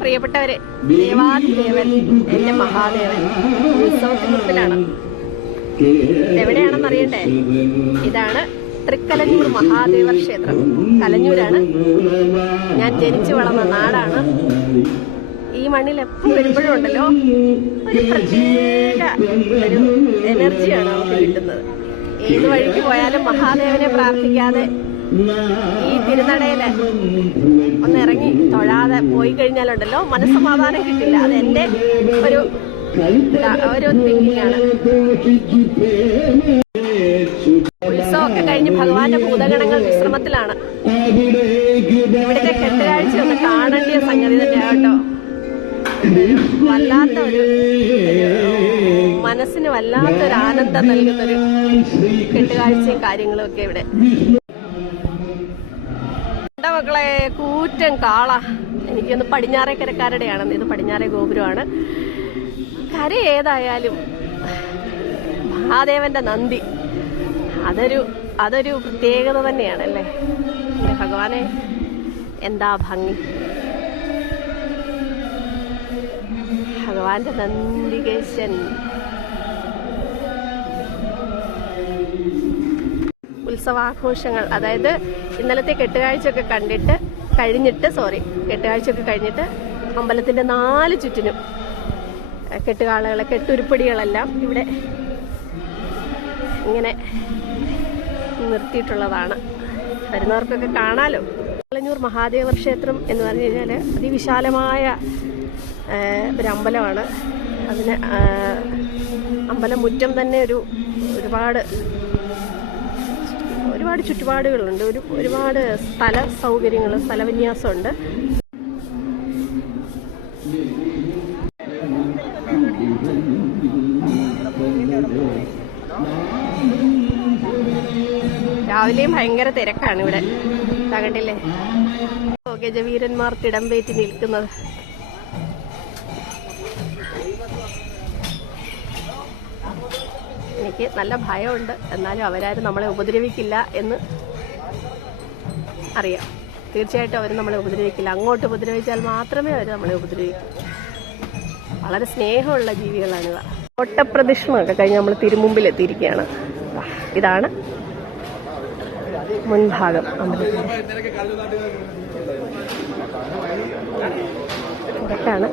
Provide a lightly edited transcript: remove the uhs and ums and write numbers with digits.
പ്രിയപ്പെട്ടവരെ, ദേവാദിദേവൻ എന്റെ മഹാദേവൻ ഉത്സവത്തിലാണ്. എവിടെയാണെന്ന് അറിയണ്ടേ? ഇതാണ് തൃക്കലഞ്ഞൂർ മഹാദേവ ക്ഷേത്രം. കലഞ്ഞൂരാണ് ഞാൻ ജനിച്ചു വളർന്ന നാടാണ്. ഈ മണ്ണിൽ എപ്പോൾ വരുമ്പോഴും ഉണ്ടല്ലോ ഒരു പ്രത്യേക ഒരു എനർജിയാണ് നമുക്ക് കിട്ടുന്നത്. ഏത് വഴിക്ക് പോയാലും മഹാദേവനെ പ്രാർത്ഥിക്കാതെ ഈ തിരുനടയില് ഒന്നിറങ്ങി തൊഴാതെ പോയി കഴിഞ്ഞാലുണ്ടല്ലോ മനസ്സമാധാനം കിട്ടില്ല. അത് എന്റെ ഒരു തിങ്കിങ് ആണ്. ഉത്സവമൊക്കെ കഴിഞ്ഞ് ഭഗവാന്റെ ഭൂതഗണങ്ങൾ വിശ്രമത്തിലാണ്. ഇവിടുത്തെ കെട്ടുകാഴ്ച ഒന്ന് കാണേണ്ടിയ സംഗതി തന്നെയാട്ടോ. വല്ലാത്ത ഒരു മനസ്സിന് വല്ലാത്തൊരു ആനന്ദം നൽകുന്നൊരു കെട്ടുകാഴ്ചയും കാര്യങ്ങളും ഒക്കെ ഇവിടെ. മക്കളെ, കൂറ്റൻ കാള. എനിക്കൊന്ന് പടിഞ്ഞാറേക്കരക്കാരുടെയാണെന്ന്. ഇത് പടിഞ്ഞാറേ ഗോപുരമാണ്. കര ഏതായാലും മഹാദേവന്റെ നന്ദി അതൊരു പ്രത്യേകത തന്നെയാണല്ലേ. ഭഗവാനെ, എന്താ ഭംഗി! ഭഗവാന്റെ നന്ദികേശൻ. ഉത്സവാഘോഷങ്ങൾ, അതായത് ഇന്നലത്തെ കെട്ടുകാഴ്ചയൊക്കെ കഴിഞ്ഞിട്ട് അമ്പലത്തിന്റെ 4 ചുറ്റിനും കെട്ടുകാളകളെ, കെട്ടുരുപ്പടികളെല്ലാം ഇവിടെ ഇങ്ങനെ നിർത്തിയിട്ടുള്ളതാണ്. വരുന്നവർക്കൊക്കെ കാണാലോ. കലഞ്ഞൂർ മഹാദേവ ക്ഷേത്രം എന്ന് പറഞ്ഞു കഴിഞ്ഞാൽ അതിവിശാലമായ ഒരു അമ്പലമാണ്. അതിന് അമ്പലമുറ്റം തന്നെ ഒരുപാട് ചുറ്റുപാടുകളുണ്ട്. ഒരുപാട് സ്ഥല സൗകര്യങ്ങൾ, സ്ഥലവിന്യാസമുണ്ട്. രാവിലെയും ഭയങ്കര തിരക്കാണ് ഇവിടെ. കണ്ടില്ലേ, ഗജവീരന്മാർ തിടമ്പേറ്റി നിൽക്കുന്നത്. എനിക്ക് നല്ല ഭയമുണ്ട്. എന്നാലും അവരാരും നമ്മളെ ഉപദ്രവിക്കില്ല എന്ന് അറിയാം. തീർച്ചയായിട്ടും അവർ നമ്മളെ ഉപദ്രവിക്കില്ല. അങ്ങോട്ട് ഉപദ്രവിച്ചാൽ മാത്രമേ അവർ നമ്മളെ ഉപദ്രവിക്കൂ. വളരെ സ്നേഹമുള്ള ജീവികളാണിവ. ഓട്ടപ്രദക്ഷിണമൊക്കെ കഴിഞ്ഞ് നമ്മൾ തിരുമുമ്പിൽ എത്തിയിരിക്കുകയാണ്. ഇതാണ് മുൻഭാഗം അമ്പലത്തിന്റെ. ഇതൊക്കെയാണ്